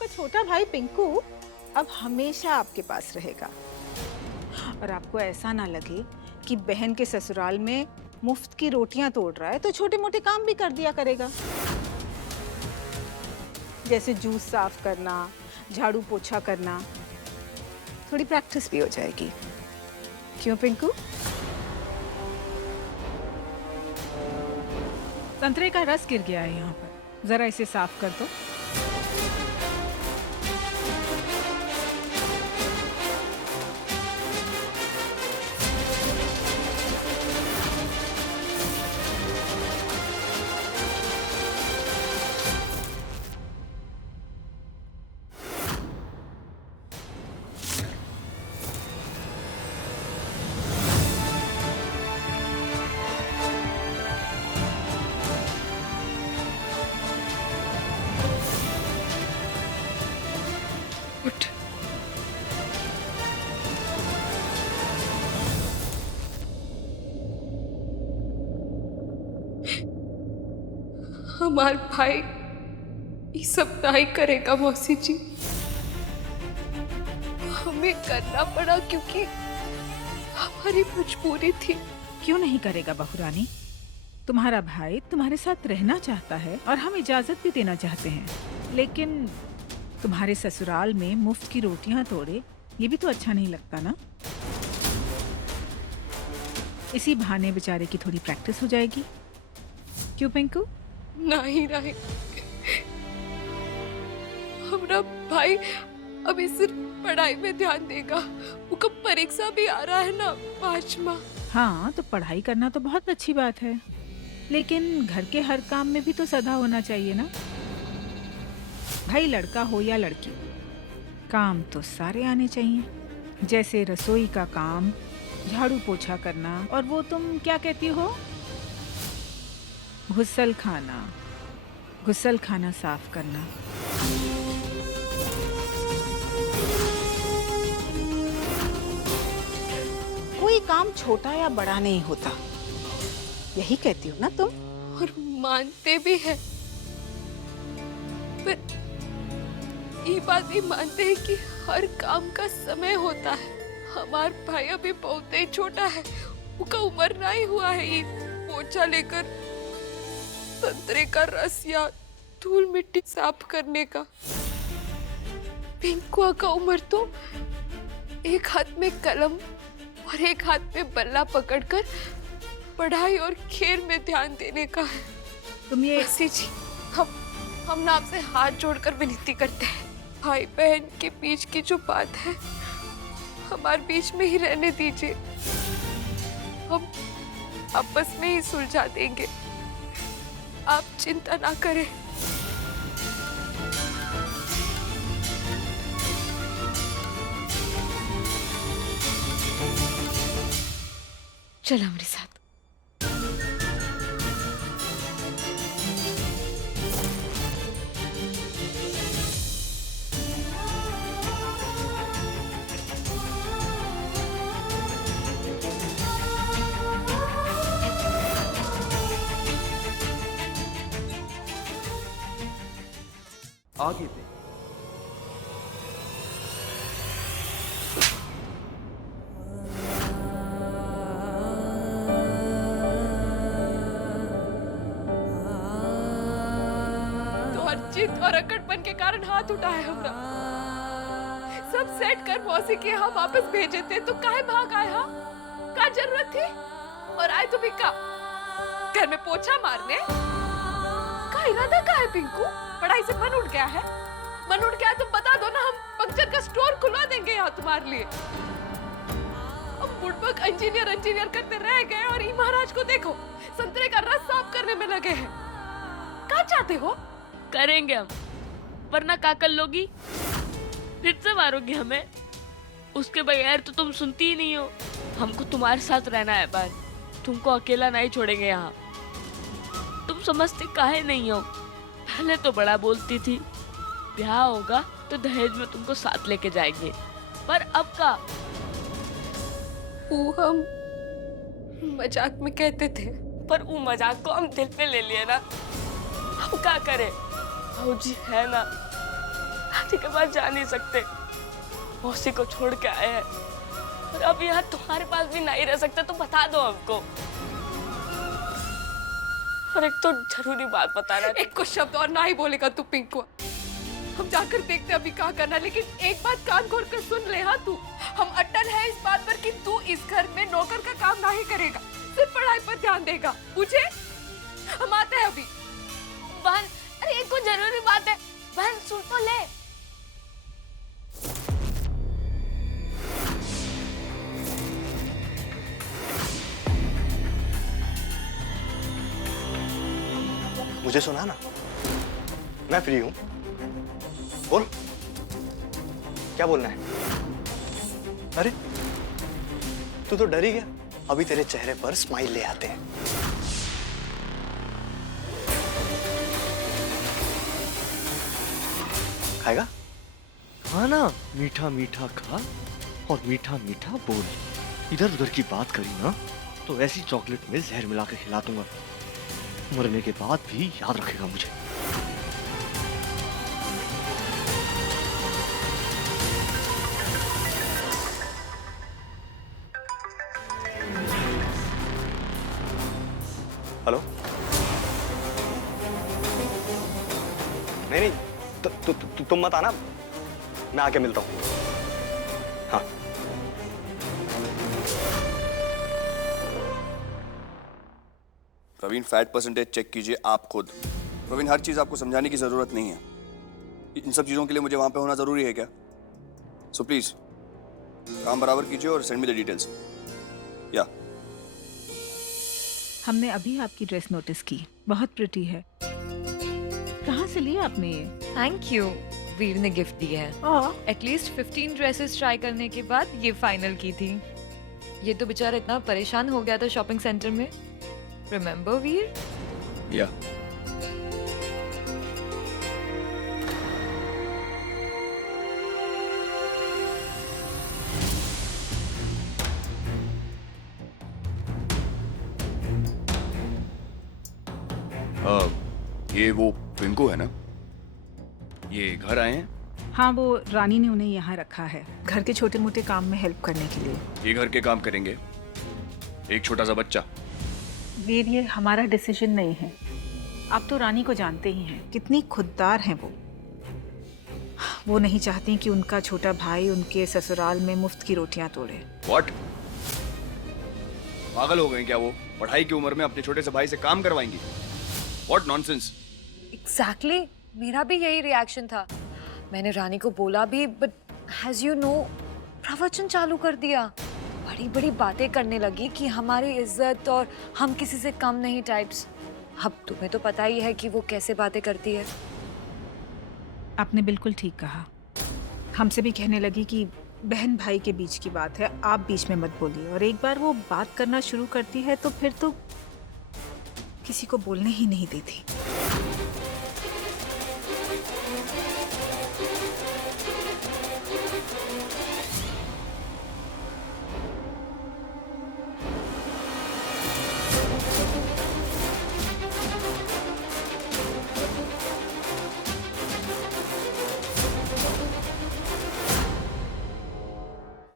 आपका छोटा भाई पिंकू अब हमेशा आपके पास रहेगा और आपको ऐसा ना लगे कि बहन के ससुराल में मुफ्त की रोटियां तोड़ रहा है तो छोटे मोटे काम भी कर दिया करेगा, जैसे जूस साफ करना, झाड़ू पोछा करना। थोड़ी प्रैक्टिस भी हो जाएगी। क्यों पिंकू? संतरे का रस गिर गया है यहाँ पर, जरा इसे साफ कर दो। उठ। हमार भाई ये सब नहीं करेगा मौसी जी। हमें करना पड़ा क्योंकि हमारी मजबूरी थी। क्यों नहीं करेगा बहुरानी? तुम्हारा भाई तुम्हारे साथ रहना चाहता है और हम इजाजत भी देना चाहते हैं, लेकिन तुम्हारे ससुराल में मुफ्त की रोटियां तोड़े ये भी तो अच्छा नहीं लगता ना। इसी बहाने बेचारे की थोड़ी प्रैक्टिस हो जाएगी। क्यों पिंकू? नहीं नहीं, हमारा भाई अभी सिर्फ पढ़ाई में ध्यान देगा। उसका परीक्षा भी आ रहा है ना 5 माह। हाँ, तो पढ़ाई करना तो बहुत अच्छी बात है, लेकिन घर के हर काम में भी तो सदा होना चाहिए ना। भाई लड़का हो या लड़की, काम तो सारे आने चाहिए, जैसे रसोई का काम, झाड़ू पोछा करना, और वो तुम क्या कहती हो, घुसल खाना साफ करना। कोई काम छोटा या बड़ा नहीं होता, यही कहती हो ना तुम? और मानते भी हैं, पर ये बात भी मानते हैं कि हर काम का समय होता है। हमार भाई अभी बहुत ही छोटा है, उसका उम्र नहीं हुआ है ये पोछा लेकर संतरे का रस या धूल मिट्टी साफ करने का। पिंकुआ का उम्र तो एक हाथ में कलम और एक हाथ में बल्ला पकड़कर पढ़ाई और खेल में ध्यान देने का है। तुम ये मौसी जी, हम ना आपसे हाथ जोड़कर विनती करते हैं, भाई बहन के बीच की जो बात है हमारे बीच में ही रहने दीजिए। हम आपस में ही सुलझा देंगे, आप चिंता ना करें। चल हमारे साथ। आगे दें। तो हर जिद और अकड़पन के कारण हाथ उठा है हमरा। सब सेट कर मौसी के यहाँ वापस भेजे थे तो काहे भाग आए? हाँ, क्या जरूरत थी? और आए तो भी का घर में पोछा मारने? का इरादा का है पिंकू? पढ़ाई से मन उठ गया है? मन उठ गया तो बता दो ना, हम पंक्चर का स्टोर खुलवा देंगे यहाँ तुम्हारे लिए। हम बुड़बक इंजीनियर करते रह गए और ई महाराज को देखो संतरे का रस साफ करने में लगे हैं। क्या चाहते हो? करेंगे हम, वरना क्या कर लोगी? फिर से मारोगी हमें? उसके बगैर तो तुम सुनती ही नहीं हो। हमको तुम्हारे साथ रहना है बार, तुमको अकेला नहीं छोड़ेंगे यहाँ। तुम समझते काहे नहीं हो? पहले तो बड़ा बोलती थी, ब्याह होगा तो दहेज में तुमको साथ लेके जाएंगे, पर अब का? वो हम मजाक में कहते थे। पर वो मजाक को हम दिल पे ले लिए ना, हम क्या करें? भाऊजी है ना, शादी के बाद जा नहीं सकते, मौसी को छोड़ के आए हैं और अब यहाँ तुम्हारे पास भी नहीं रह सकते, तो बता दो हमको। और एक तो जरूरी बात बताना, एक को शब्द और ना ही बोलेगा तू पिंकू। हम जाकर देखते अभी क्या करना, लेकिन एक बात कान खोल कर सुन ले। हाँ तू, हम अटल है इस बात पर कि तू इस घर में नौकर का काम नहीं करेगा, सिर्फ पढ़ाई पर ध्यान देगा, मुझे हम आते हैं अभी। बहन, अरे एक को जरूरी बात है बहन, सुन तो ले। मुझे सुना ना, मैं फ्री हूं, बोल क्या बोलना है। अरे तू तो डर ही गया, अभी तेरे चेहरे पर स्माइल ले आते हैं। खाएगा? खाना मीठा मीठा खा और मीठा मीठा बोल। इधर उधर की बात करी ना तो ऐसी चॉकलेट में जहर मिला के खिला दूंगा, मरने के बाद भी याद रखेगा मुझे। हेलो? नहीं, तुम मत आना, मैं आके मिलता हूँ। हाँ। प्रवीण, फैट परसेंटेज चेक कीजिए आप खुद। प्रवीण, हर चीज आपको समझाने की जरूरत नहीं है। इन सब चीजों के लिए मुझे वहां पे होना जरूरी है क्या? सो प्लीज काम बराबर कीजिए और सेंड मी द डिटेल्स। या हमने अभी आपकी ड्रेस नोटिस की, बहुत प्रिटी है। कहाँ से लिया आपने ये? थैंक यू, वीर ने गिफ्ट दिया है। एटलीस्ट 15 ड्रेसेस ट्राई करने के बाद ये फाइनल की थी। ये तो बेचारा इतना परेशान हो गया था शॉपिंग सेंटर में। रिमेम्बर वीर? या ये वो पिंकू है ना? ये घर आए हैं? हाँ, वो रानी ने उन्हें यहाँ रखा है घर के छोटे मोटे काम में हेल्प करने के लिए। ये घर के काम करेंगे, एक छोटा सा बच्चा। वीर, ये हमारा डिसीजन नहीं है। आप तो रानी को जानते ही हैं, कितनी खुददार हैं वो नहीं चाहती कि उनका छोटा भाई उनके ससुराल में मुफ्त की रोटियां तोड़े। What? पागल हो गए क्या वो? पढ़ाई की उम्र में अपने छोटे से भाई से काम करवाएंगी? What nonsense? एग्जैक्टली, मेरा भी यही रिएक्शन था। मैंने रानी को बोला भी, बट एज यू नो प्रवचन चालू कर दिया। बड़ी बड़ी बातें करने लगी कि हमारी इज्जत और हम किसी से कम नहीं टाइप्स। अब तुम्हें तो पता ही है कि वो कैसे बातें करती है। आपने बिल्कुल ठीक कहा। हमसे भी कहने लगी कि बहन भाई के बीच की बात है, आप बीच में मत बोलिए। और एक बार वो बात करना शुरू करती है तो फिर तो किसी को बोलने ही नहीं देती।